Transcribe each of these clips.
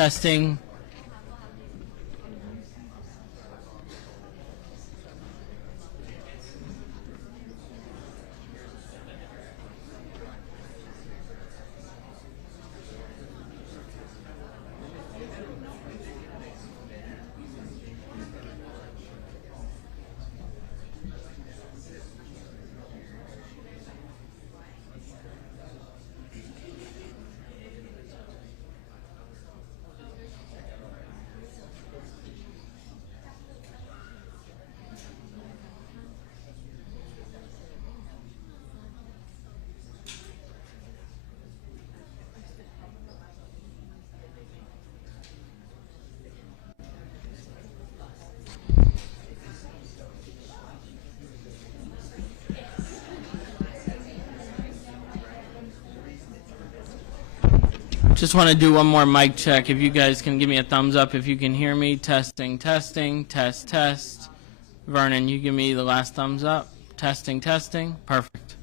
Testing. Just want to do one more mic check. If you guys can give me a thumbs up if you can hear me. Testing, testing, test, test. Vernon, you give me the last thumbs up. Testing, testing. Perfect.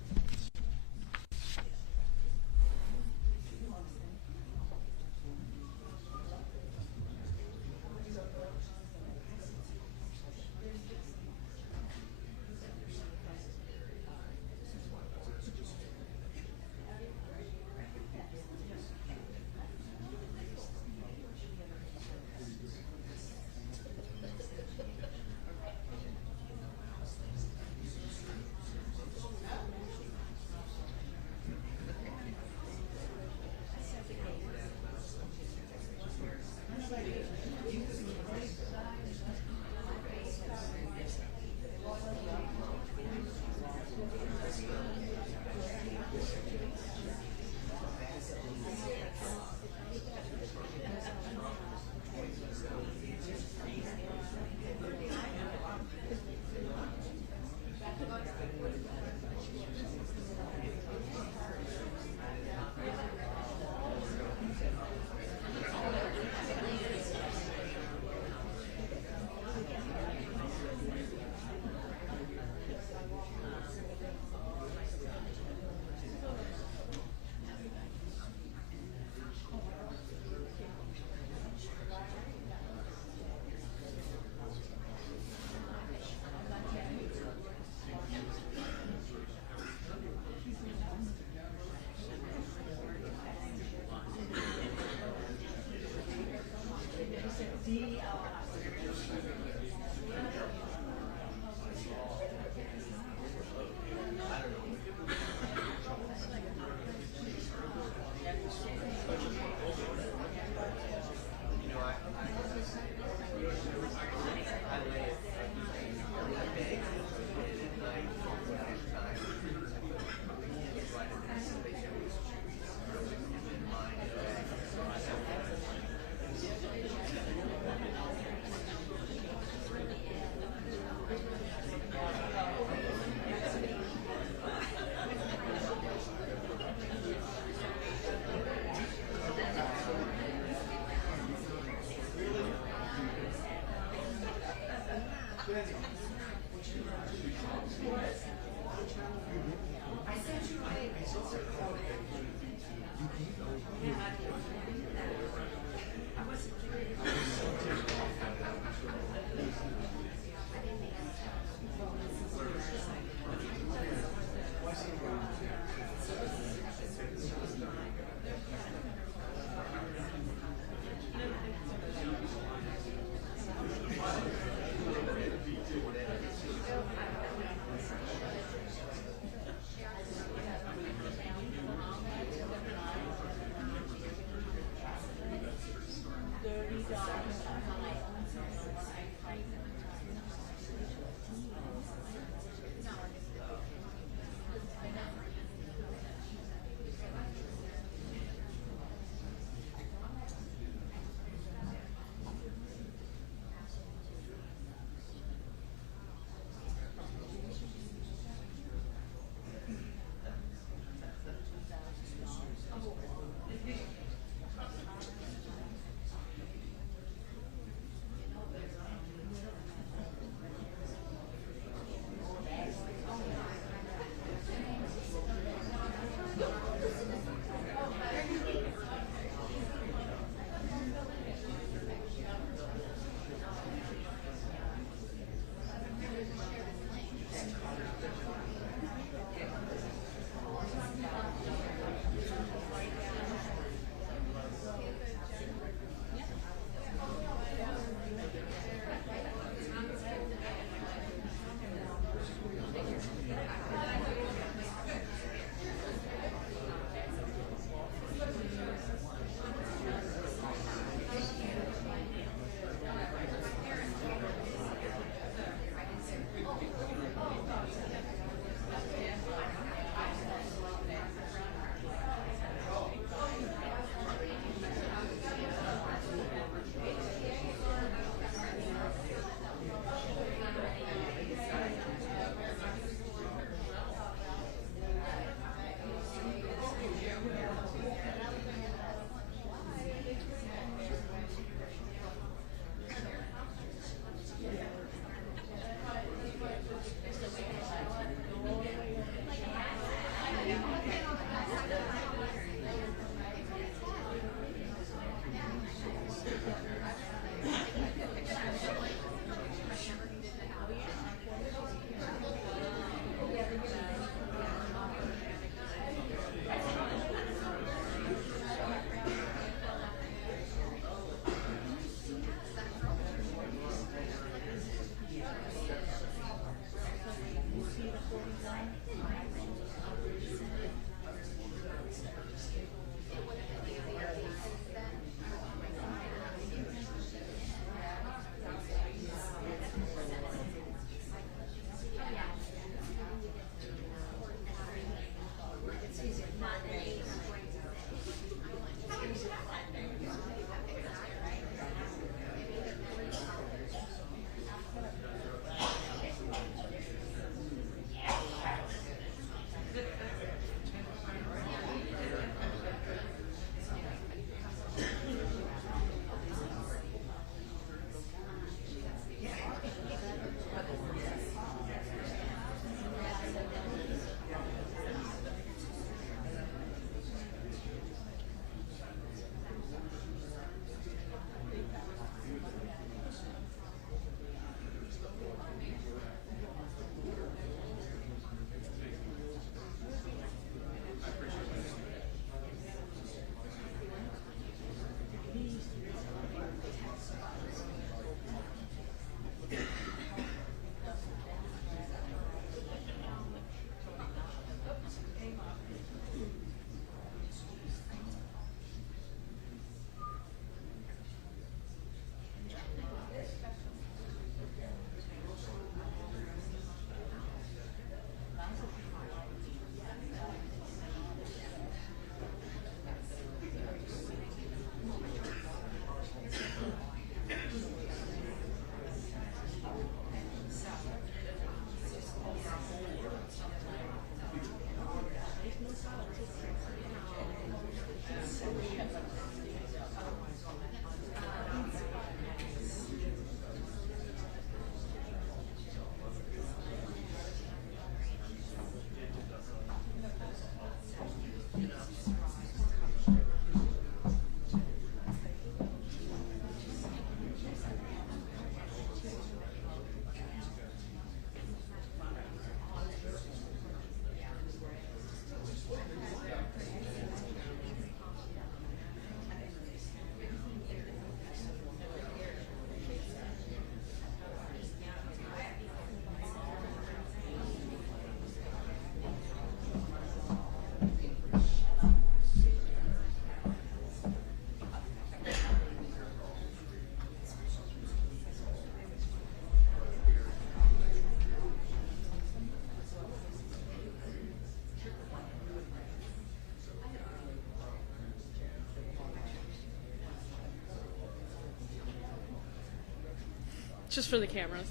Just for the cameras.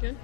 Good.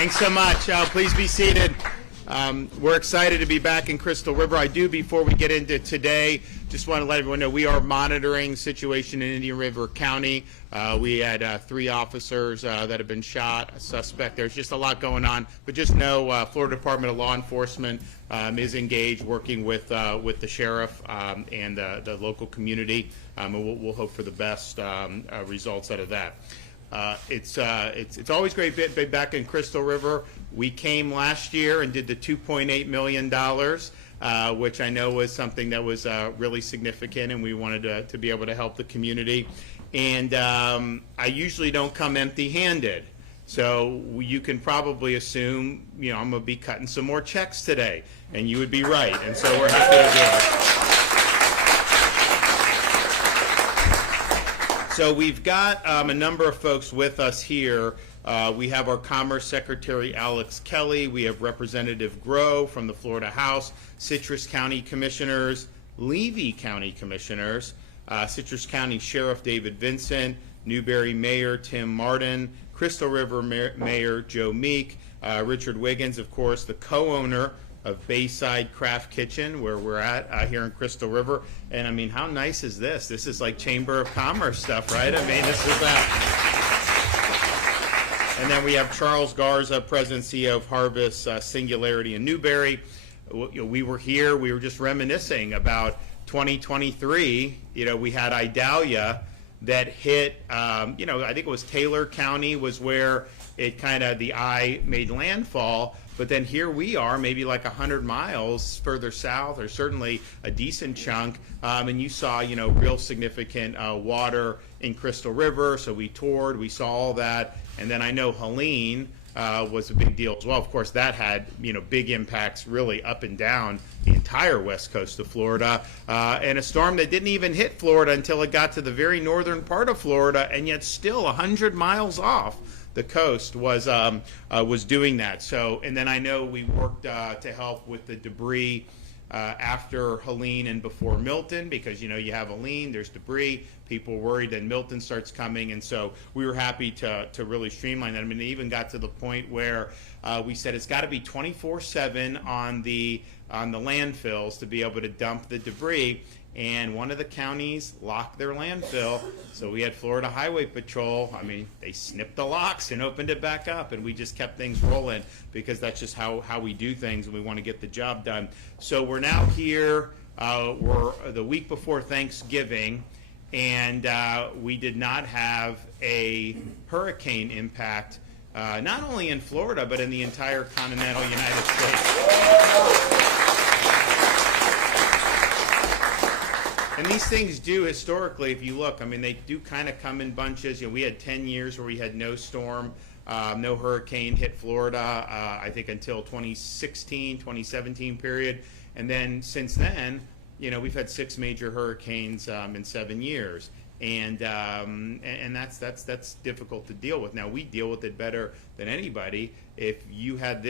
Thanks so much. Please be seated. We're excited to be back in Crystal River. I do, before we get into today, just want to let everyone know we are monitoring the situation in Indian River County. We had 3 officers that have been shot, a suspect. There's just a lot going on. But just know Florida Department of Law Enforcement is engaged, working with the sheriff and the local community. And we'll hope for the best results out of that. It's always great to be back in Crystal River. We came last year and did the $2.8 million, which I know was something that was really significant, and we wanted to be able to help the community. And I usually don't come empty-handed, so you can probably assume, I'm going to be cutting some more checks today, and you would be right. And so we're happy to do it. So we've got a number of folks with us here. We have our Commerce Secretary, Alex Kelly. We have Representative Groh from the Florida House, Citrus County Commissioners, Levy County Commissioners, Citrus County Sheriff David Vincent, Newberry Mayor Tim Martin, Crystal River Mayor Joe Meek, Richard Wiggins, of course, the co-owner of Bayside Craft Kitchen, where we're at here in Crystal River. And I mean, how nice is this? This is like Chamber of Commerce stuff, right? I mean, this is that. And then we have Charles Garza, President and CEO of Harvest Singularity in Newberry. We were here, we were just reminiscing about 2023. We had Idalia that hit, I think it was Taylor County was where it the eye made landfall. But then here we are, maybe like 100 miles further south, or certainly a decent chunk, and you saw, real significant water in Crystal River. So we toured, we saw all that, and then I know Helene was a big deal as well. Of course, that had big impacts really up and down the entire west coast of Florida, and a storm that didn't even hit Florida until it got to the very northern part of Florida, and yet still 100 miles off the coast was doing that. So, and then I know we worked to help with the debris after Helene and before Milton, because you have Helene, there's debris, people worried, and Milton starts coming, and so we were happy to really streamline that. I mean, it even got to the point where we said it's got to be 24/7 on the landfills to be able to dump the debris. And one of the counties locked their landfill, so we had Florida Highway Patrol. I mean, they snipped the locks and opened it back up, and we just kept things rolling, because that's just how we do things, and we want to get the job done. So we're now here, we're the week before Thanksgiving, and we did not have a hurricane impact, not only in Florida, but in the entire continental United States. And these things do, historically, if you look, I mean, they do kind of come in bunches. We had 10 years where we had no storm, no hurricane hit Florida, I think until 2016, 2017 period. And then since then, we've had 6 major hurricanes in 7 years. And that's difficult to deal with. Now, we deal with it better than anybody. If you had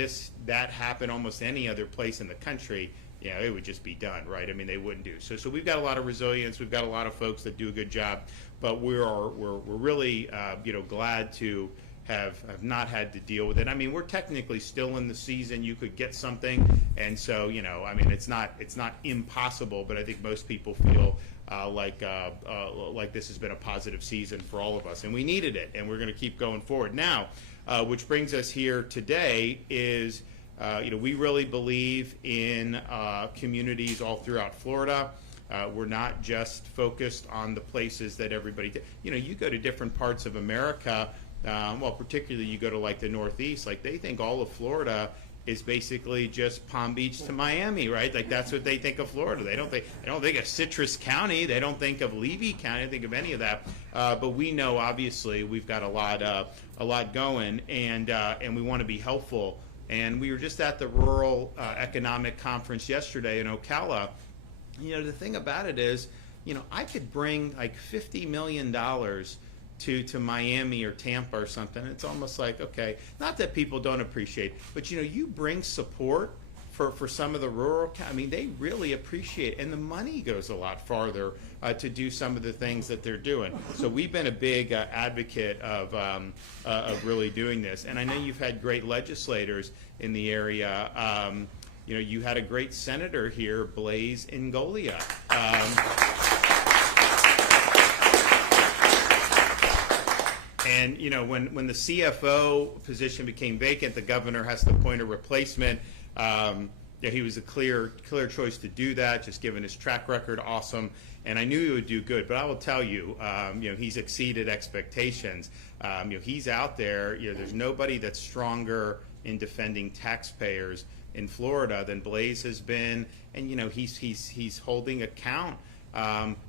that happen almost any other place in the country, it would just be done, right? I mean, they wouldn't do. So we've got a lot of resilience. We've got a lot of folks that do a good job, but we're really glad to have not had to deal with it. I mean, we're technically still in the season. You could get something, and so I mean, it's not impossible, but I think most people feel like this has been a positive season for all of us, and we needed it, and we're going to keep going forward. Now, which brings us here today is. We really believe in communities all throughout Florida. We're not just focused on the places that everybody, you go to different parts of America, particularly you go to like the Northeast, like they think all of Florida is basically just Palm Beach to Miami, right? Like that's what they think of Florida. They don't think of Citrus County. They don't think of Levy County. They don't think of any of that. But we know, obviously, we've got a lot going, and we want to be helpful. And we were just at the Rural Economic Conference yesterday in Ocala. The thing about it is, I could bring like $50 million to Miami or Tampa or something. It's almost like, okay, not that people don't appreciate, but you bring support for some of the rural, I mean, they really appreciate it, and the money goes a lot farther to do some of the things that they're doing. So we've been a big advocate of really doing this, and I know you've had great legislators in the area. You know, you had a great senator here, Blaise Ingoglia. And you know, when the CFO position became vacant, the governor has to appoint a replacement. Yeah, he was a clear choice to do that, just given his track record. Awesome, and I knew he would do good. But I will tell you, you know, he's exceeded expectations. You know, he's out there. You know, there's nobody that's stronger in defending taxpayers in Florida than Blaise has been, and you know, he's holding account.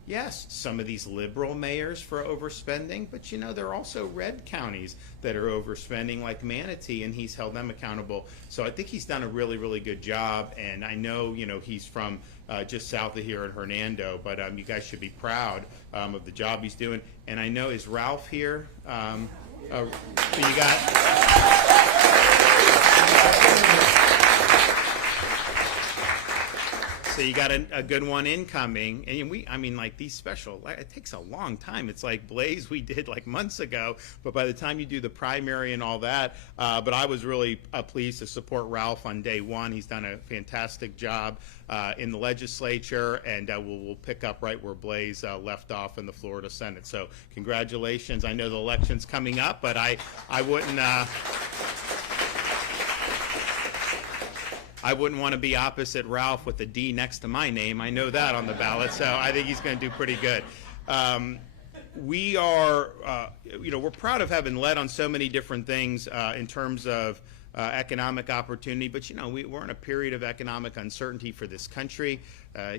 Yes, some of these liberal mayors for overspending, but you know, there are also red counties that are overspending, like Manatee, and he's held them accountable. So I think he's done a really, really good job, and I know, you know, he's from just south of here in Hernando, but you guys should be proud of the job he's doing. And I know, is Ralph here? So you got... So you got a good one incoming, and I mean, like these special, it takes a long time. It's like Blaise we did like months ago, but by the time you do the primary and all that, but I was really pleased to support Ralph on day one. He's done a fantastic job in the legislature, and we'll pick up right where Blaise left off in the Florida Senate. So congratulations. I know the election's coming up, but I wouldn't... I wouldn't want to be opposite Ralph with a D next to my name. I know that on the ballot, so I think he's going to do pretty good. We are, you know, we're proud of having led on so many different things in terms of economic opportunity, but you know, we're in a period of economic uncertainty for this country.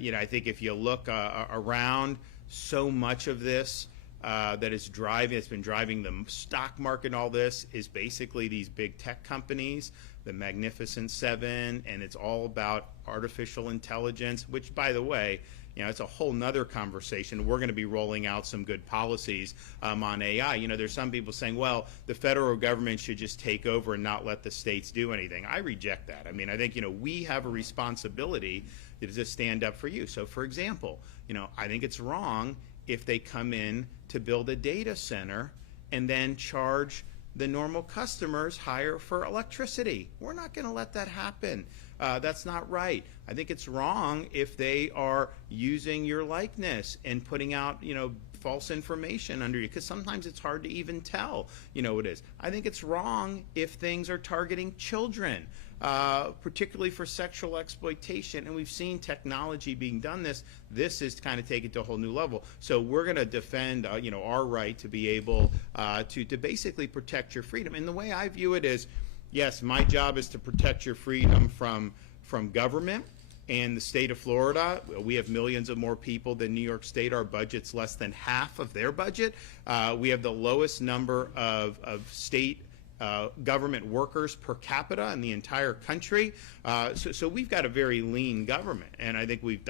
You know, I think if you look around, so much of this that is it's been driving the stock market and all this is basically these big tech companies, the Magnificent Seven, and it's all about artificial intelligence, which, by the way, you know, it's a whole nother conversation. We're going to be rolling out some good policies on AI. You know, there's some people saying, well, the federal government should just take over and not let the states do anything. I reject that. I mean, I think, you know, we have a responsibility to just stand up for you. So, for example, you know, I think it's wrong if they come in to build a data center and then charge the normal customers higher for electricity. We're not going to let that happen. That's not right. I think it's wrong if they are using your likeness and putting out, you know, false information under you, because sometimes it's hard to even tell, you know, it is. I think it's wrong if things are targeting children, particularly for sexual exploitation, and we've seen technology being done this is to kind of take it to a whole new level. So we're going to defend, you know, our right to be able to basically protect your freedom. And the way I view it is, yes, my job is to protect your freedom from government. And the state of Florida, we have millions of more people than New York State. Our budget's less than half of their budget. We have the lowest number of state government workers per capita in the entire country. So we've got a very lean government, and I think we've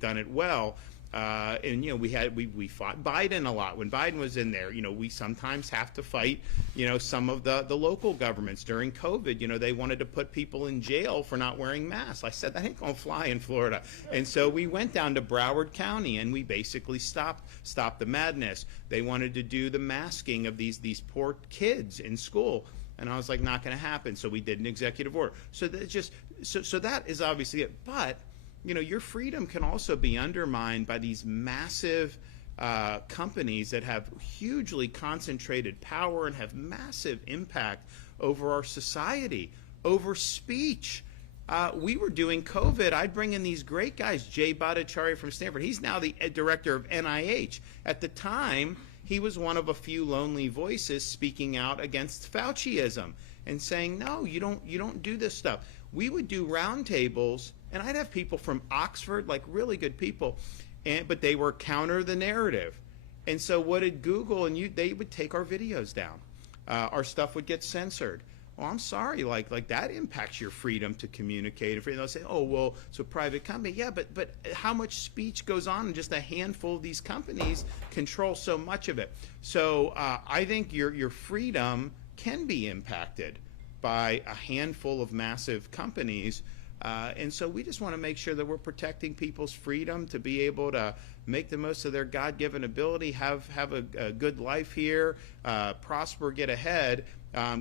done it well. And you know, we fought Biden a lot when Biden was in there. You know, we sometimes have to fight, you know, some of the local governments during COVID. You know, they wanted to put people in jail for not wearing masks. I said that ain't gonna fly in Florida. And so we went down to Broward County and we basically stopped the madness. They wanted to do the masking of these poor kids in school. And I was like, not going to happen. So we did an executive order. So that so that is obviously it. But you know, your freedom can also be undermined by these massive companies that have hugely concentrated power and have massive impact over our society, over speech. We were doing COVID. I'd bring in these great guys, Jay Bhattacharya from Stanford. He's now the director of NIH. At the time, he was one of a few lonely voices speaking out against Fauciism and saying, no, you don't do this stuff. We would do roundtables, and I'd have people from Oxford, like really good people, but they were counter the narrative. And so what did Google and they would take our videos down. Our stuff would get censored. Well, I'm sorry, like that impacts your freedom to communicate. And they'll say, oh, well, it's a private company. Yeah, but how much speech goes on, and just a handful of these companies control so much of it. So I think your freedom can be impacted by a handful of massive companies And so we just want to make sure that we're protecting people's freedom to be able to make the most of their God-given ability, have a good life here, prosper, get ahead.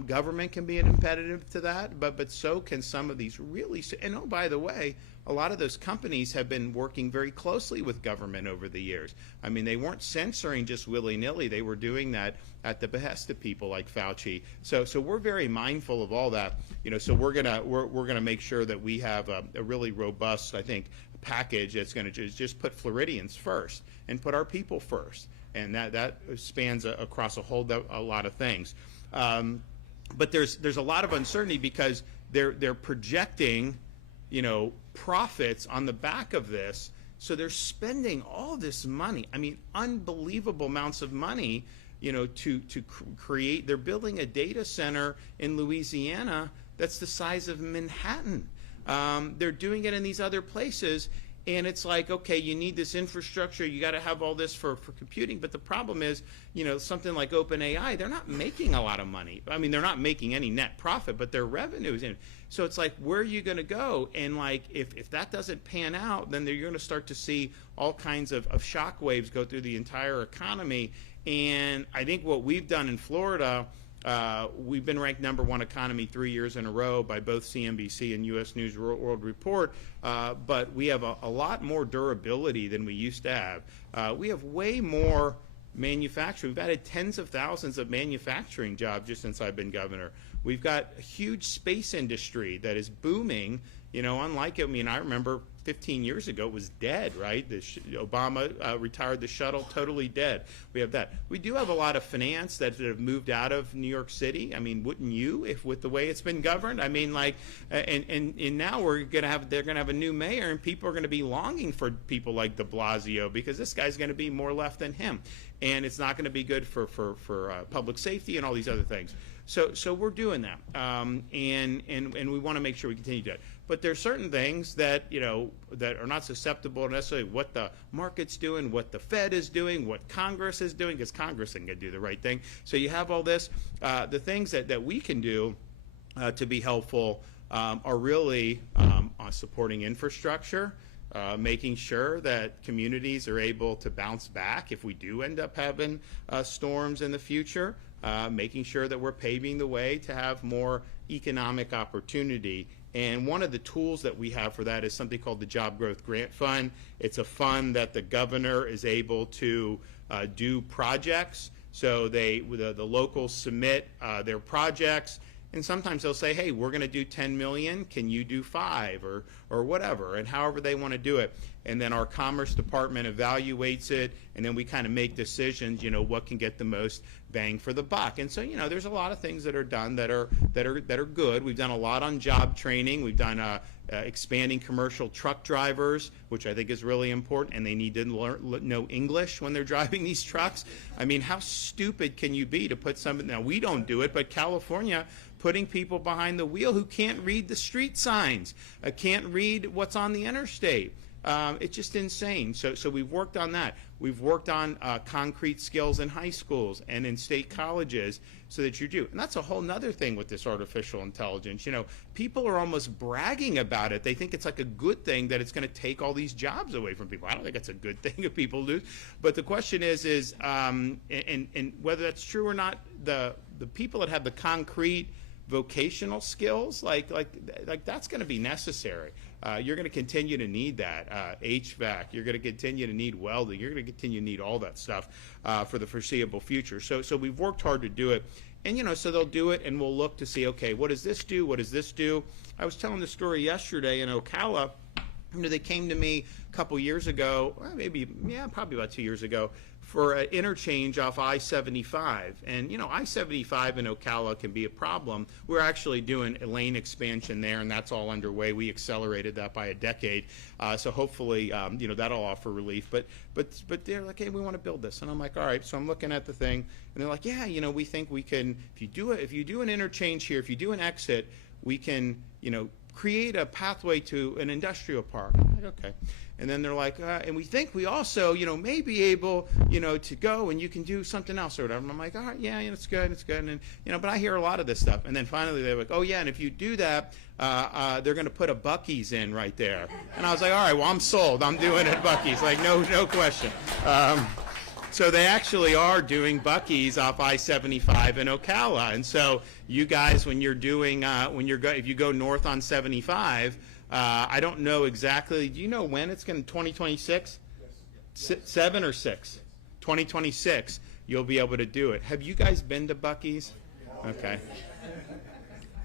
Government can be an impediment to that, but so can some of these really. And oh, by the way, a lot of those companies have been working very closely with government over the years. I mean, they weren't censoring just willy-nilly. They were doing that at the behest of people like Fauci. So we're very mindful of all that. So we're gonna make sure that we have a really robust, I think, package that's going to just put Floridians first and put our people first, and that spans across a lot of things. But there's a lot of uncertainty because they're projecting, profits on the back of this. So they're spending all this money. I mean, unbelievable amounts of money, to create. They're building a data center in Louisiana that's the size of Manhattan. They're doing it in these other places. And it's like, okay, you need this infrastructure, you got to have all this for computing. But the problem is, something like OpenAI, they're not making a lot of money. I mean, they're not making any net profit, but their revenues. So it's like, where are you going to go? And like, if that doesn't pan out, then you're going to start to see all kinds of shock waves go through the entire economy. And I think what we've done in Florida, we've been ranked #1 economy 3 years in a row by both CNBC and U.S. News World Report, but we have a lot more durability than we used to have. We have way more manufacturing. We've added tens of thousands of manufacturing jobs just since I've been governor. We've got a huge space industry that is booming. Unlike I remember 15 years ago it was dead, right? Obama retired the shuttle, totally dead. We have that. We do have a lot of finance that have moved out of New York City. I mean, wouldn't you, if with the way it's been governed? I mean, like, and now they're gonna have a new mayor, and people are gonna be longing for people like De Blasio because this guy's gonna be more left than him, and it's not gonna be good for public safety and all these other things. So we're doing that, and we want to make sure we continue to do it. But there's certain things that that are not susceptible to necessarily what the market's doing, what the Fed is doing, what Congress is doing, because Congress isn't going to do the right thing. So you have all this. The things that we can do to be helpful are really supporting infrastructure. Making sure that communities are able to bounce back if we do end up having storms in the future, making sure that we're paving the way to have more economic opportunity. And one of the tools that we have for that is something called the Job Growth Grant Fund. It's a fund that the governor is able to do projects. So the locals submit their projects. And sometimes they'll say, hey, we're going to do 10 million. Can you do 5 or whatever? And however they want to do it. And then our Commerce Department evaluates it. And then we kind of make decisions, what can get the most bang for the buck. And so, there's a lot of things that are done that are good. We've done a lot on job training. We've done expanding commercial truck drivers, which I think is really important. And they need to know English when they're driving these trucks. I mean, how stupid can you be to put somebody? Now, we don't do it, but California, putting people behind the wheel who can't read the street signs, can't read what's on the interstate. It's just insane. So we've worked on that. We've worked on concrete skills in high schools and in state colleges so that you do. And that's a whole nother thing with this artificial intelligence. People are almost bragging about it. They think it's like a good thing that it's going to take all these jobs away from people. I don't think it's a good thing if people lose. But the question is and whether that's true or not, the people that have the concrete vocational skills, like that's going to be necessary. You're going to continue to need that. HVAC, you're going to continue to need welding, you're going to continue to need all that stuff for the foreseeable future. So we've worked hard to do it. And, so they'll do it, and we'll look to see, okay, what does this do? What does this do? I was telling the story yesterday in Ocala. They came to me a couple years ago, probably about 2 years ago, for an interchange off I-75. And, I-75 in Ocala can be a problem. We're actually doing a lane expansion there, and that's all underway. We accelerated that by a decade. So hopefully, that'll offer relief. But they're like, hey, we want to build this. And I'm like, all right. So I'm looking at the thing, and they're like, yeah, we think we can, if you do an interchange here, if you do an exit, we can, create a pathway to an industrial park. I'm like, okay. And then they're like, and we think we also, may be able, to go and you can do something else or whatever. And I'm like, all right, yeah, it's good. And, but I hear a lot of this stuff. And then finally they're like, oh, yeah, and if you do that, they're going to put a Buc-ee's in right there. And I was like, all right, well, I'm sold. I'm doing it at Buc-ee's. Like, no question. So they actually are doing Buc-ee's off I-75 in Ocala. And so you guys, when you're doing, if you go north on 75, I don't know exactly. Do you know when it's going to 2026? Yes. 7 or 6? 2026. You'll be able to do it. Have you guys been to Buc-ee's? Okay.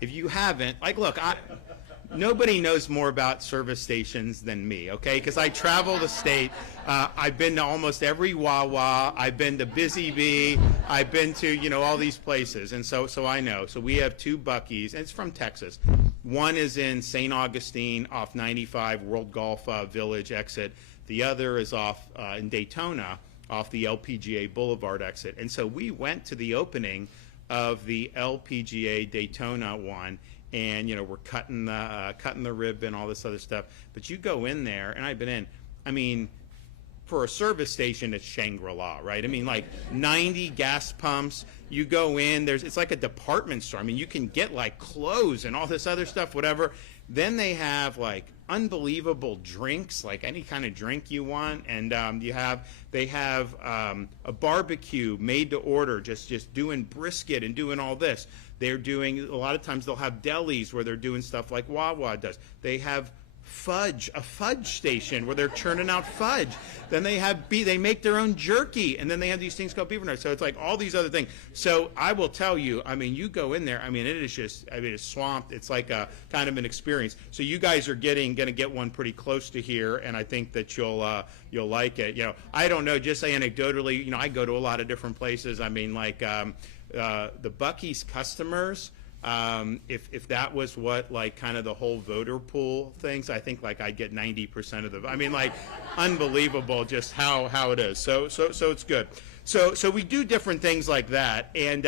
If you haven't, look, nobody knows more about service stations than me, okay? Because I travel the state. I've been to almost every Wawa. I've been to Busy Bee. I've been to, all these places. And so I know. So we have 2 Buc-ee's, and it's from Texas. One is in St. Augustine off 95, World Golf Village exit. The other is off in Daytona off the LPGA Boulevard exit. And so we went to the opening of the LPGA Daytona one, and we're cutting the ribbon, all this other stuff. But you go in there, and I've been in. I mean, for a service station, it's Shangri-La, right? I mean, 90 gas pumps. You go in, it's like a department store. I mean, you can get clothes and all this other stuff, whatever. Then they have unbelievable drinks, any kind of drink you want, and they have a barbecue made to order, just doing brisket and doing all this. They're doing, a lot of times they'll have delis where they're doing stuff like Wawa does. They have a fudge station where they're churning out fudge. Then they make their own jerky, and then they have these things called beaver nuts. So it's all these other things. So I will tell you, I mean, you go in there, I mean, it is just, it's swamped. It's like a kind of an experience. So you guys are going to get one pretty close to here, and I think that you'll like it. I don't know, just anecdotally, I go to a lot of different places. I mean, the Buc-ee's customers, if that was what kind of the whole voter pool things, I think I'd get 90% of the. I mean, unbelievable just how it is. So it's good. So we do different things like that, and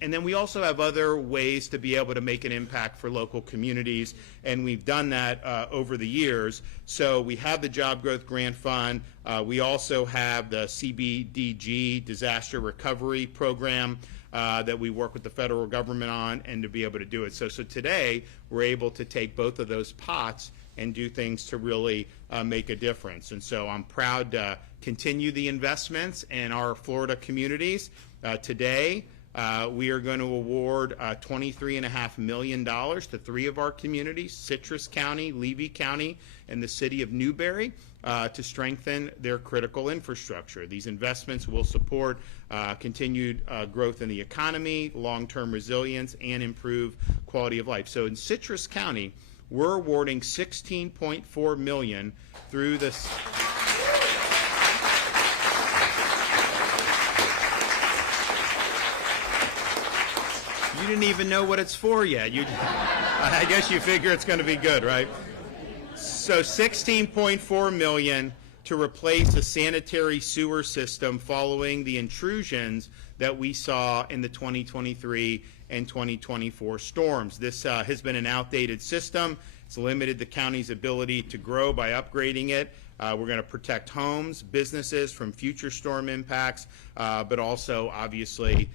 then we also have other ways to be able to make an impact for local communities, and we've done that over the years. So we have the Job Growth Grant Fund. We also have the CBDG Disaster Recovery Program that we work with the federal government on, and to be able to do it. So today we're able to take both of those pots and do things to really make a difference. And so I'm proud to continue the investments in our Florida communities. Today we are going to award $23.5 million to 3 of our communities, Citrus County, Levy County, and the city of Newberry, to strengthen their critical infrastructure. These investments will support continued growth in the economy, long-term resilience, and improve quality of life. So in Citrus County, we're awarding $16.4 million through this. You didn't even know what it's for yet. I guess you figure it's going to be good, right? So $16.4 million to replace a sanitary sewer system following the intrusions that we saw in the 2023 and 2024 storms. This has been an outdated system. It's limited the county's ability to grow by upgrading it. We're going to protect homes, businesses from future storm impacts, but also obviously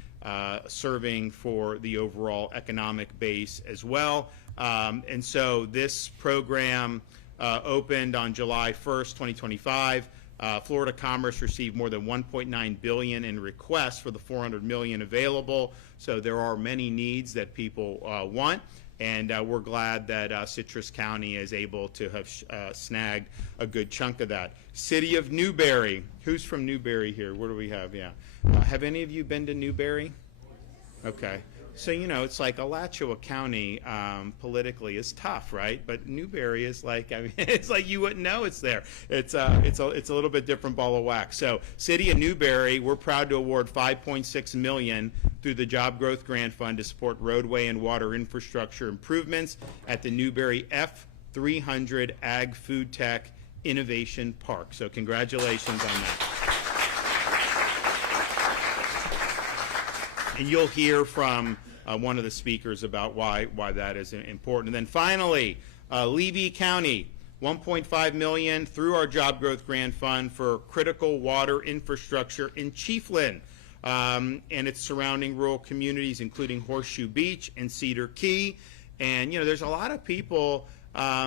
serving for the overall economic base as well. And so this program opened on July 1st, 2025. Florida Commerce received more than $1.9 billion in requests for the $400 million available. So there are many needs that people want, and we're glad that Citrus County is able to have snagged a good chunk of that. City of Newberry. Who's from Newberry here? What do we have? Yeah. Have any of you been to Newberry? Okay. So, it's like Alachua County politically is tough, right? But Newberry is it's like you wouldn't know it's there. It's a little bit different ball of wax. So, City of Newberry, we're proud to award $5.6 million through the Job Growth Grant Fund to support roadway and water infrastructure improvements at the Newberry F300 Ag Food Tech Innovation Park. So, congratulations on that. And you'll hear from one of the speakers about why that is important. And then finally, Levy County, $1.5 million through our Job Growth Grant Fund for critical water infrastructure in Chiefland and its surrounding rural communities, including Horseshoe Beach and Cedar Key. And, there's a lot of people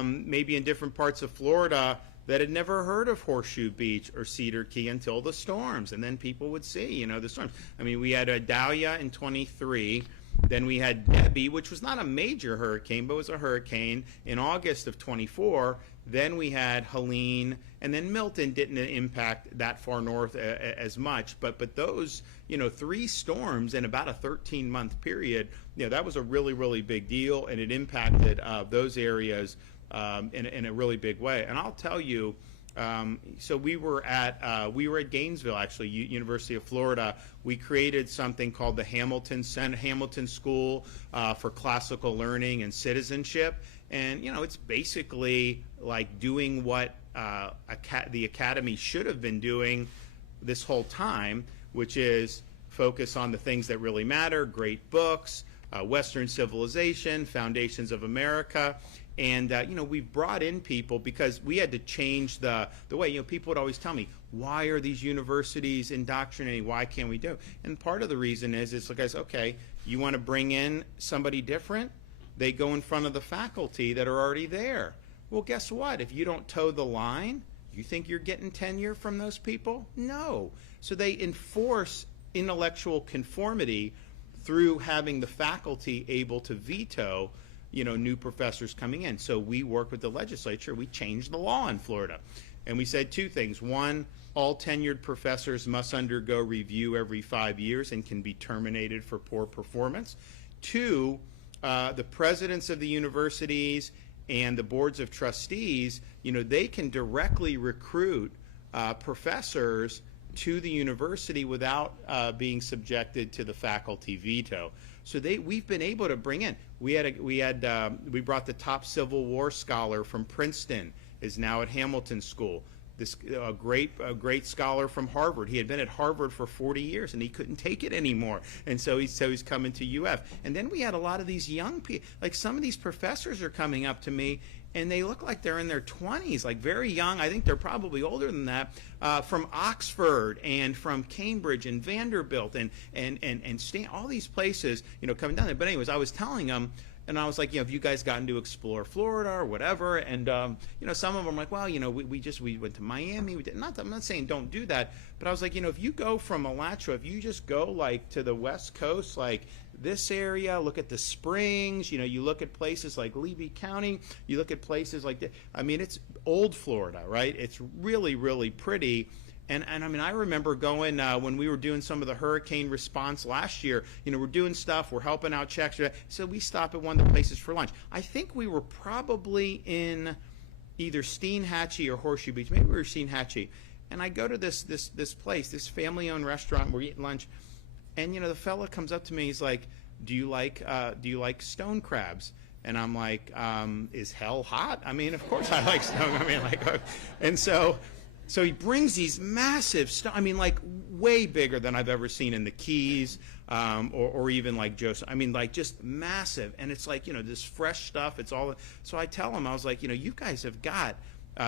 maybe in different parts of Florida that had never heard of Horseshoe Beach or Cedar Key until the storms. And then people would see, the storms. I mean, we had a Dahlia in 23. Then we had Debbie, which was not a major hurricane, but was a hurricane in August of 24. Then we had Helene, and then Milton didn't impact that far north as much. But those, 3 storms in about a 13-month period, that was a really, really big deal, and it impacted those areas in a really big way. And I'll tell you, so we were at Gainesville, actually, University of Florida. We created something called the Hamilton School for Classical Learning and Citizenship. And, it's basically like doing what the Academy should have been doing this whole time, which is focus on the things that really matter, great books, Western civilization, foundations of America. And, we've brought in people because we had to change the way, people would always tell me, why are these universities indoctrinating? Why can't we do it? And part of the reason is, it's like, guys, okay, you want to bring in somebody different? They go in front of the faculty that are already there. Well, guess what? If you don't toe the line, you think you're getting tenure from those people? No. So they enforce intellectual conformity through having the faculty able to veto new professors coming in. So we worked with the legislature. We changed the law in Florida. And we said 2 things. 1, all tenured professors must undergo review every 5 years and can be terminated for poor performance. 2, the presidents of the universities and the boards of trustees, they can directly recruit professors to the university without being subjected to the faculty veto. So we've been able to bring in. We brought the top Civil War scholar from Princeton, is now at Hamilton School. This a great scholar from Harvard. He had been at Harvard for 40 years and he couldn't take it anymore, and so he's coming to UF. And then we had a lot of these young people. Like, some of these professors are coming up to me, and they look like they're in their 20s, like very young. I think they're probably older than that, from Oxford and from Cambridge and Vanderbilt and all these places, coming down there. But anyways, I was telling them, and I was like, have you guys gotten to explore Florida or whatever? And some of them were like, well, we went to Miami. We did not. I'm not saying don't do that, but I was like, if you go from Alachua, if you just go like to the West Coast, like this area, look at the Springs. You look at places like Levy County. You look at places like that. I mean, it's old Florida, right? It's really, really pretty. And I mean, I remember going when we were doing some of the hurricane response last year, we're doing stuff, we're helping out checks. So we stopped at one of the places for lunch. I think we were probably in either Steinhatchee or Horseshoe Beach. Maybe we were Steinhatchee. And I go to this place, this family-owned restaurant. We're eating lunch. And, the fella comes up to me. He's like, do you like stone crabs? And I'm like, is hell hot? I mean, of course I like stone. I mean, and so he brings these massive stuff. I mean, like way bigger than I've ever seen in the Keys, or even like Joseph. I mean, like just massive. And it's like, this fresh stuff. It's all. So I tell him, I was like, you guys have got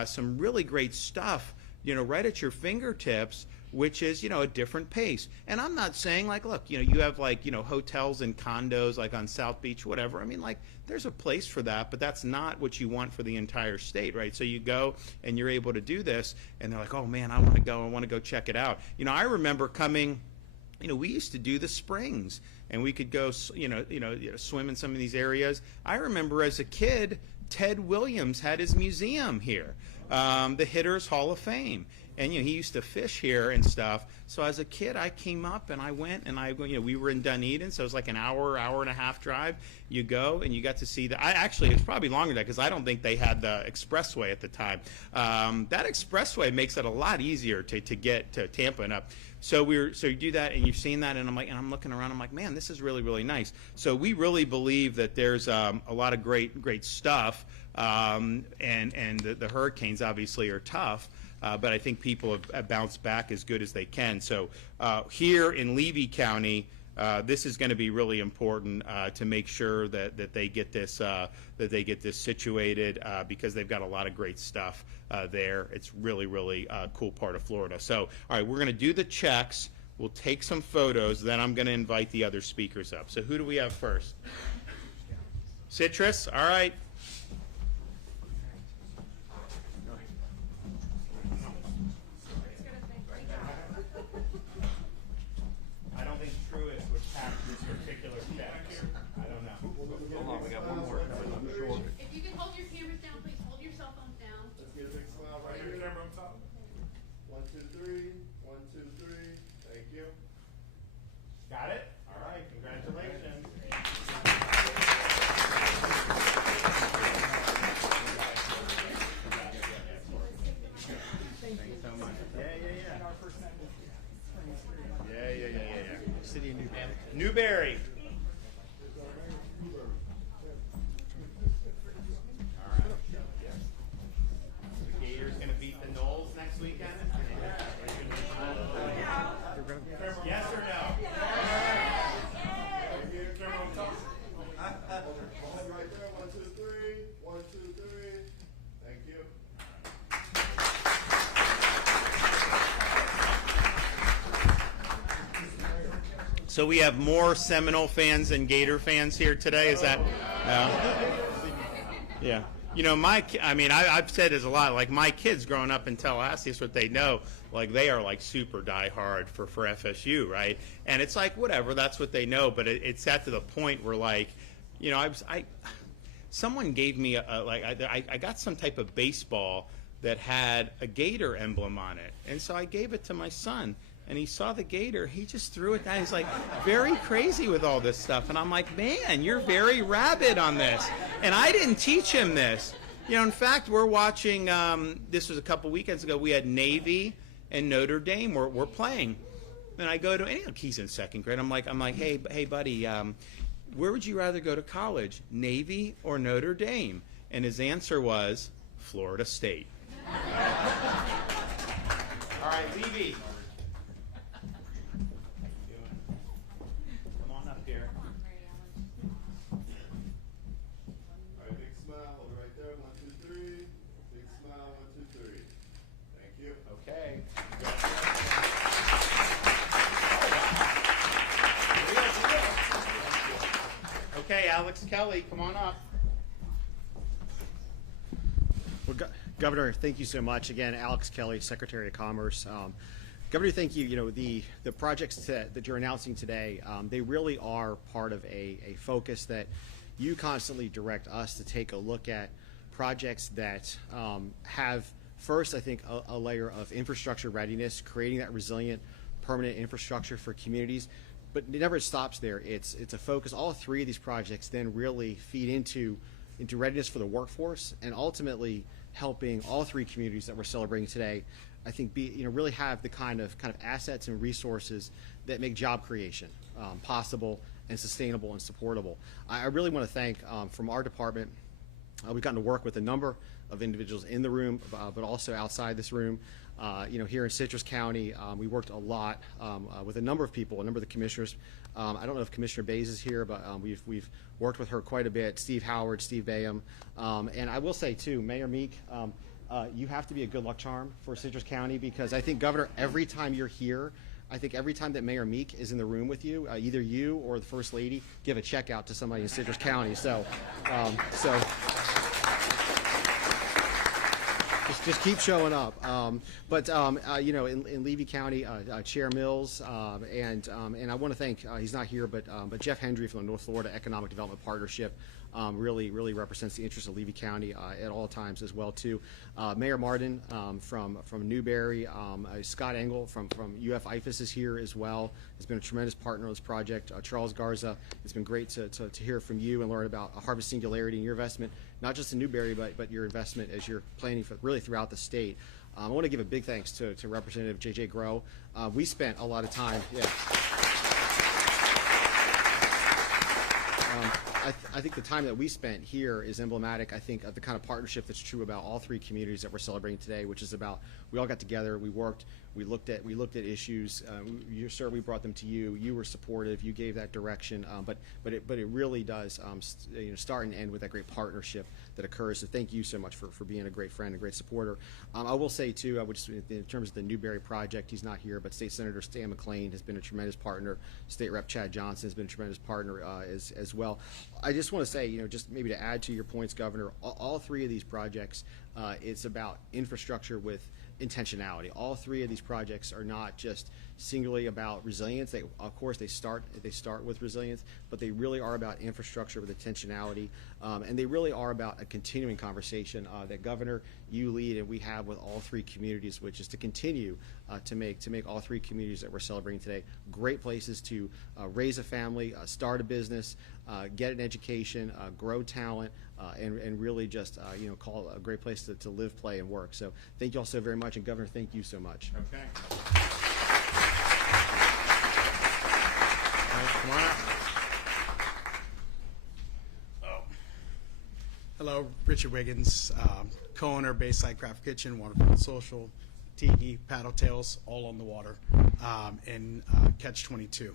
some really great stuff, right at your fingertips, which is, a different pace. And I'm not saying like, look, you have like, hotels and condos like on South Beach, whatever. I mean, like, there's a place for that, but that's not what you want for the entire state, right? So you go and you're able to do this, and they're like, oh man, I want to go check it out. I remember coming, we used to do the Springs, and we could go, swim in some of these areas. I remember as a kid, Ted Williams had his museum here, the Hitters Hall of Fame. And, he used to fish here and stuff. So as a kid, I came up and I went and we were in Dunedin. So it was like an hour and a half drive. You go and you got to see it's probably longer than that because I don't think they had the expressway at the time. That expressway makes it a lot easier to get to Tampa and up. So you do that and you've seen that, and I'm looking around. I'm like, man, this is really, really nice. So we really believe that there's a lot of great stuff. And the hurricanes obviously are tough. But I think people have bounced back as good as they can. So here in Levy County, this is going to be really important to make sure that they get this situated because they've got a lot of great stuff there. It's really a cool part of Florida. So, all right, we're going to do the checks. We'll take some photos. Then I'm going to invite the other speakers up. So who do we have first? Citrus. All right. I don't think Truist would pass this particular check. I don't know. Hold on, we got one more coming, I'm sure. If you can hold your cameras down, please hold your cell phones down. Let's get a big smile right here. Camera on top. 1, 2, 3. 1, 2, 3. Thank you. Got it? All right. Congratulations. Thanks so much. Yeah. City of Newberry. Newberry. All right. The Gators going to beat the Knowles next weekend? Yes or no? Camera on top. Right there. 1, 2, 3. 1, 2, 3. Thank you. So we have more Seminole fans than Gator fans here today. Is that? Yeah. You know, I've said this a lot. Like my kids growing up in Tallahassee, that's what they know. Like they are like super diehard for FSU, right? And it's like whatever, that's what they know. But it's got to the point where like, you know, someone gave me I got some type of baseball that had a Gator emblem on it, and so I gave it to my son. And he saw the Gator, he just threw it down. He's like very crazy with all this stuff. And I'm like, man, you're very rabid on this. And I didn't teach him this. You know, in fact, we're watching, this was a couple weekends ago, we had Navy and Notre Dame we're playing. And I go to, and he's in second grade. I'm like, hey buddy, where would you rather go to college, Navy or Notre Dame? And his answer was, Florida State. All right, Levy. Okay, Alex Kelly, come on up. Well, Governor, thank you so much. Again, Alex Kelly, Secretary of Commerce. Governor, thank you. You know, the projects that you're announcing today, they really are part of a focus that you constantly direct us to take a look at projects that have, first, I think, a layer of infrastructure readiness, creating that resilient, permanent infrastructure for communities. But it never stops there. It's a focus. All three of these projects then really feed into readiness for the workforce, and ultimately helping all three communities that we're celebrating today, I think, really have the kind of assets and resources that make job creation possible and sustainable and supportable. I really want to thank from our department. We've gotten to work with a number of individuals in the room, but also outside this room. You know, here in Citrus County, we worked a lot with a number of people, a number of the commissioners. I don't know if Commissioner Bays is here, but we've worked with her quite a bit. Steve Howard, Steve Bayham, and I will say too, Mayor Meek, you have to be a good luck charm for Citrus County, because I think, Governor, every time you're here, I think every time that Mayor Meek is in the room with you, either you or the First Lady give a check out to somebody in Citrus County. So. Just keep showing up. You know, in Levy County, Chair Mills, and I want to thank, he's not here, but Jeff Hendry from the North Florida Economic Development Partnership really represents the interests of Levy County at all times as well too. Mayor Martin from Newberry, Scott Engel from UF IFAS is here as well. Has been a tremendous partner on this project. Charles Garza, it's been great to hear from you and learn about Harvest Singularity and your investment, not just in Newberry, but your investment as you're planning for really throughout the state. I want to give a big thanks to Representative J.J. Grow. We spent a lot of time. Yeah. I think the time that we spent here is emblematic, I think, of the kind of partnership that's true about all three communities that we're celebrating today, which is about, we all got together, we worked We looked at issues. Sir, we brought them to you. You were supportive. You gave that direction. But it really does start and end with that great partnership that occurs. So thank you so much for being a great friend and great supporter. I will say too, in terms of the Newberry project, he's not here, but State Senator Stan McClain has been a tremendous partner. State Rep Chad Johnson has been a tremendous partner as well. I just want to say, just maybe to add to your points, Governor, all three of these projects, it's about infrastructure with intentionality. All three of these projects are not just singularly about resilience. Of course, they start with resilience, but they really are about infrastructure with intentionality, and they really are about a continuing conversation that Governor, you lead, and we have with all three communities, which is to continue to make all three communities that we're celebrating today great places to raise a family, start a business, get an education, grow talent, and really just call it a great place to live, play, and work. So thank you all so very much, and Governor, thank you so much. Okay. Come on up. Hello, Richard Wiggins, co-owner Bayside Craft Kitchen, Waterfront Social, Tiki, Paddle Tails, all on the water, and Catch 22.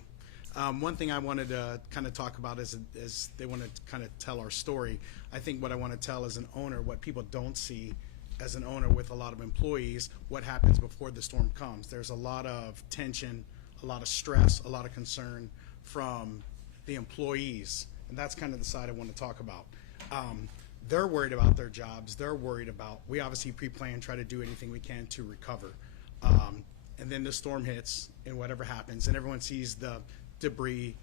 One thing I wanted to kind of talk about is they want to kind of tell our story. I think what I want to tell as an owner, what people don't see as an owner with a lot of employees, what happens before the storm comes. There's a lot of tension, a lot of stress, a lot of concern from the employees, and that's kind of the side I want to talk about. They're worried about their jobs. They're worried about, we obviously pre-plan, try to do anything we can to recover. And then the storm hits and whatever happens, and everyone sees the debris,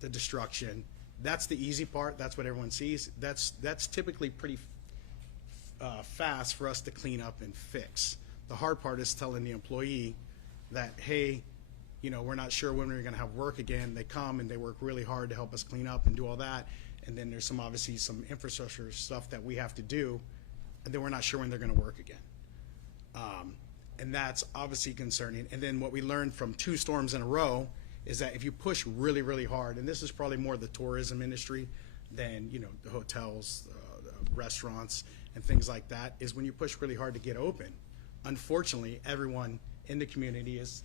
the destruction. That's the easy part. That's what everyone sees. That's typically pretty fast for us to clean up and fix. The hard part is telling the employee that, hey, we're not sure when we're going to have work again. They come and they work really hard to help us clean up and do all that. And then there's obviously some infrastructure stuff that we have to do, and then we're not sure when they're going to work again. And that's obviously concerning. And then what we learned from 2 storms in a row is that if you push really, really hard, and this is probably more the tourism industry than the hotels, the restaurants, and things like that, is when you push really hard to get open. Unfortunately, everyone in the community is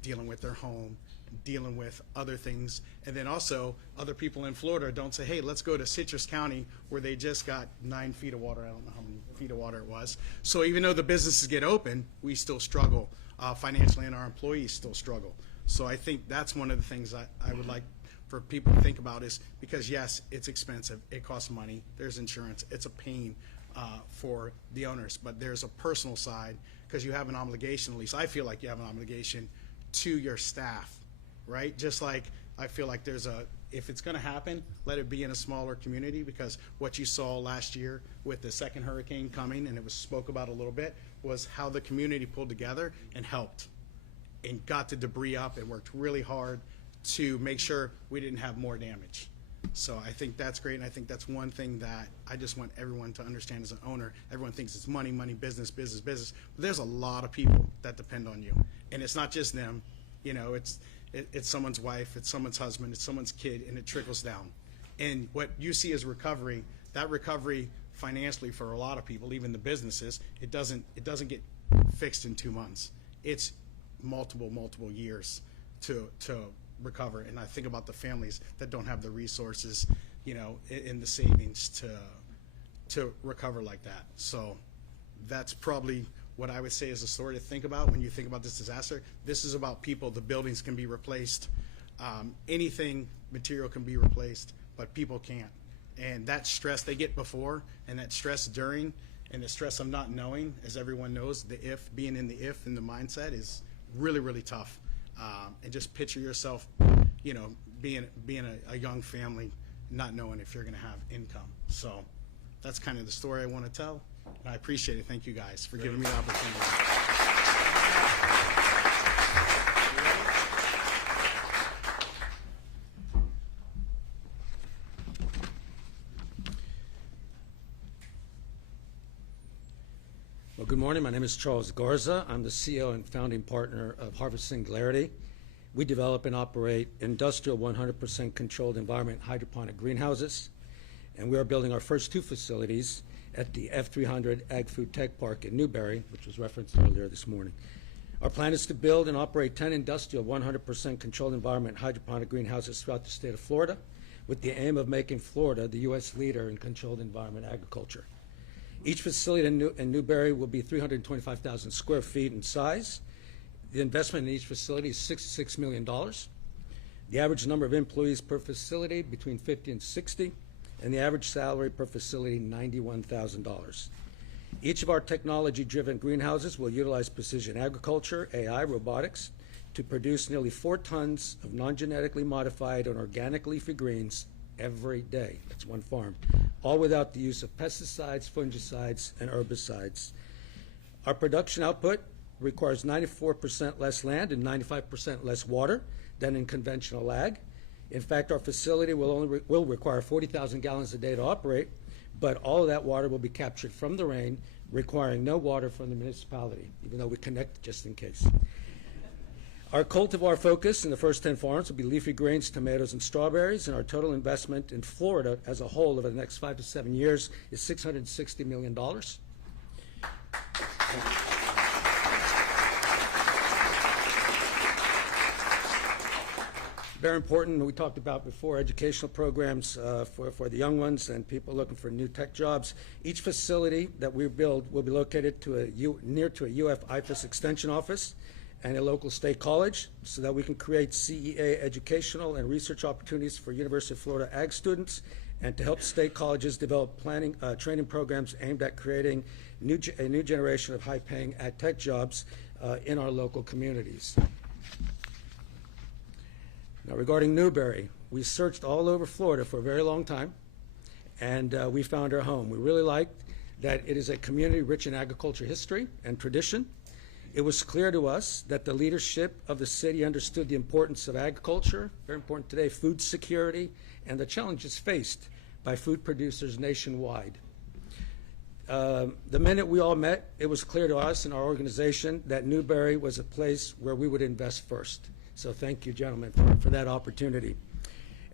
dealing with their home, dealing with other things, and then also other people in Florida don't say, hey, let's go to Citrus County where they just got 9 feet of water. I don't know how many feet of water it was. So even though the businesses get open, we still struggle financially, and our employees still struggle. So I think that's one of the things I would like for people to think about, is because yes, it's expensive, it costs money, there's insurance, it's a pain for the owners, but there's a personal side, because you have an obligation, at least I feel like you have an obligation to your staff, right? Just like I feel like if it's going to happen, let it be in a smaller community, because what you saw last year with the second hurricane coming, and it was spoke about a little bit, was how the community pulled together and helped and got the debris up and worked really hard to make sure we didn't have more damage. So I think that's great, and I think that's one thing that I just want everyone to understand as an owner. Everyone thinks it's money, money, business, business, business, but there's a lot of people that depend on you, and it's not just them. It's someone's wife, it's someone's husband, it's someone's kid, and it trickles down. And what you see as recovery, that recovery financially for a lot of people, even the businesses, it doesn't get fixed in 2 months. It's multiple years to recover. And I think about the families that don't have the resources, in the savings to recover like that. So that's probably what I would say is a story to think about when you think about this disaster. This is about people. The buildings can be replaced. Anything material can be replaced, but people can't. And that stress they get before, and that stress during, and the stress of not knowing, as everyone knows, being in the if and the mindset is really, really tough. And just picture yourself, being a young family, not knowing if you're going to have income. So that's kind of the story I want to tell. And I appreciate it. Thank you guys for giving me the opportunity. Well, good morning. My name is Charles Garza. I'm the CEO and founding partner of Harvest Singularity. We develop and operate industrial 100% controlled environment hydroponic greenhouses, and we are building our first 2 facilities at the F300 Ag Food Tech Park in Newberry, which was referenced earlier this morning. Our plan is to build and operate 10 industrial 100% controlled environment hydroponic greenhouses throughout the state of Florida, with the aim of making Florida the U.S. leader in controlled environment agriculture. Each facility in Newberry will be 325,000 square feet in size. The investment in each facility is $66 million. The average number of employees per facility between 50 and 60, and the average salary per facility $91,000. Each of our technology-driven greenhouses will utilize precision agriculture, AI, robotics, to produce nearly 4 tons of non-genetically modified and organic leafy greens every day. That's one farm, all without the use of pesticides, fungicides, and herbicides. Our production output requires 94% less land and 95% less water than in conventional ag. In fact, our facility will require 40,000 gallons a day to operate, but all of that water will be captured from the rain, requiring no water from the municipality, even though we connect just in case. Our cultivar focus in the first 10 farms will be leafy greens, tomatoes, and strawberries, and our total investment in Florida as a whole over the next 5 to 7 years is $660 million. Very important, we talked about before, educational programs for the young ones and people looking for new tech jobs. Each facility that we build will be located near to a UF IFAS extension office and a local state college, so that we can create CEA educational and research opportunities for University of Florida ag students, and to help state colleges develop training programs aimed at creating a new generation of high-paying ag tech jobs in our local communities. Now, regarding Newberry, we searched all over Florida for a very long time, and we found our home. We really liked that it is a community rich in agriculture history and tradition. It was clear to us that the leadership of the city understood the importance of agriculture, very important today, food security, and the challenges faced by food producers nationwide. The minute we all met, it was clear to us and our organization that Newberry was a place where we would invest first. So thank you, gentlemen, for that opportunity.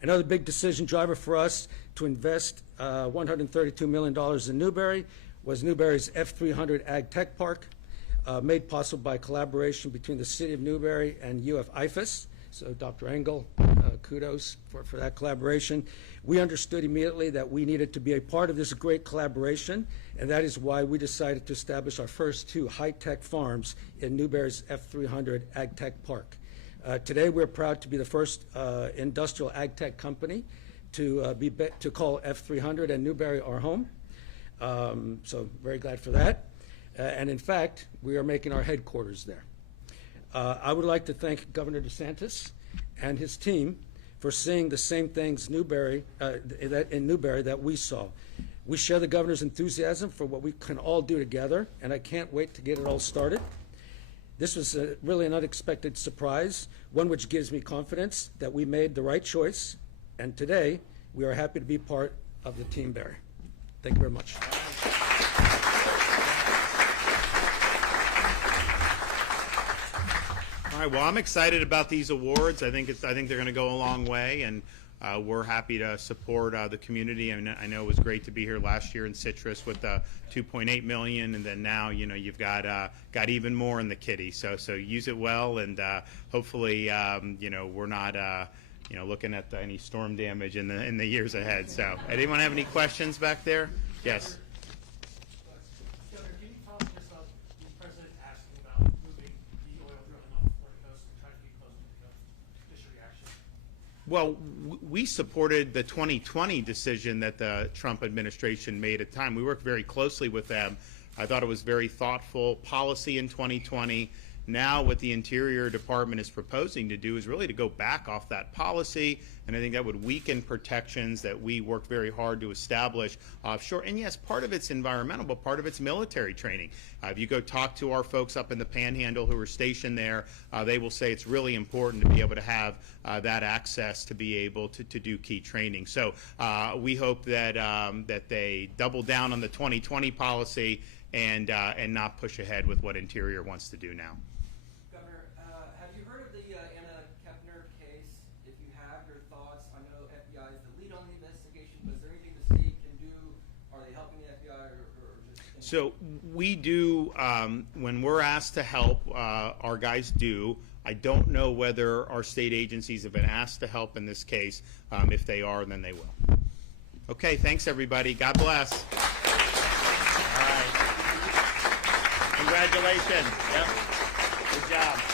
Another big decision driver for us to invest $132 million in Newberry was Newberry's F300 Ag Tech Park, made possible by collaboration between the City of Newberry and UF IFAS. So Dr. Engel, kudos for that collaboration. We understood immediately that we needed to be a part of this great collaboration, and that is why we decided to establish our first 2 high-tech farms in Newberry's F300 Ag Tech Park. Today, we're proud to be the first industrial ag tech company to call F300 and Newberry our home. So very glad for that. And in fact, we are making our headquarters there. I would like to thank Governor DeSantis and his team for seeing the same things in Newberry that we saw. We share the governor's enthusiasm for what we can all do together, and I can't wait to get it all started. This was really an unexpected surprise, one which gives me confidence that we made the right choice, and today we are happy to be part of the Team Berry. Thank you very much. All right, well, I'm excited about these awards. I think they're going to go a long way, and we're happy to support the community. I mean, I know it was great to be here last year in Citrus with $2.8 million, and then now you've got even more in the kitty. So use it well, and hopefully we're not looking at any storm damage in the years ahead. So anyone have any questions back there? Yes. Governor, can you talk to us about the president asking about moving the oil drilling off the Florida coast and trying to get closer to the coast? Just your reaction. Well, we supported the 2020 decision that the Trump administration made at the time. We worked very closely with them. I thought it was very thoughtful policy in 2020. Now what the Interior Department is proposing to do is really to go back off that policy, and I think that would weaken protections that we worked very hard to establish offshore. And yes, part of it's environmental, but part of it's military training. If you go talk to our folks up in the Panhandle who are stationed there, they will say it's really important to be able to have that access to be able to do key training. So we hope that that they double down on the 2020 policy and not push ahead with what Interior wants to do now. Governor, have you heard of the Anna Kepner case? If you have, your thoughts. I know FBI is the lead on the investigation, but is there anything the state can do? Are they helping the FBI or just So we do, when we're asked to help, our guys do. I don't know whether our state agencies have been asked to help in this case. If they are, then they will. Okay, thanks everybody. God bless. All right. Congratulations. Yep. Good job.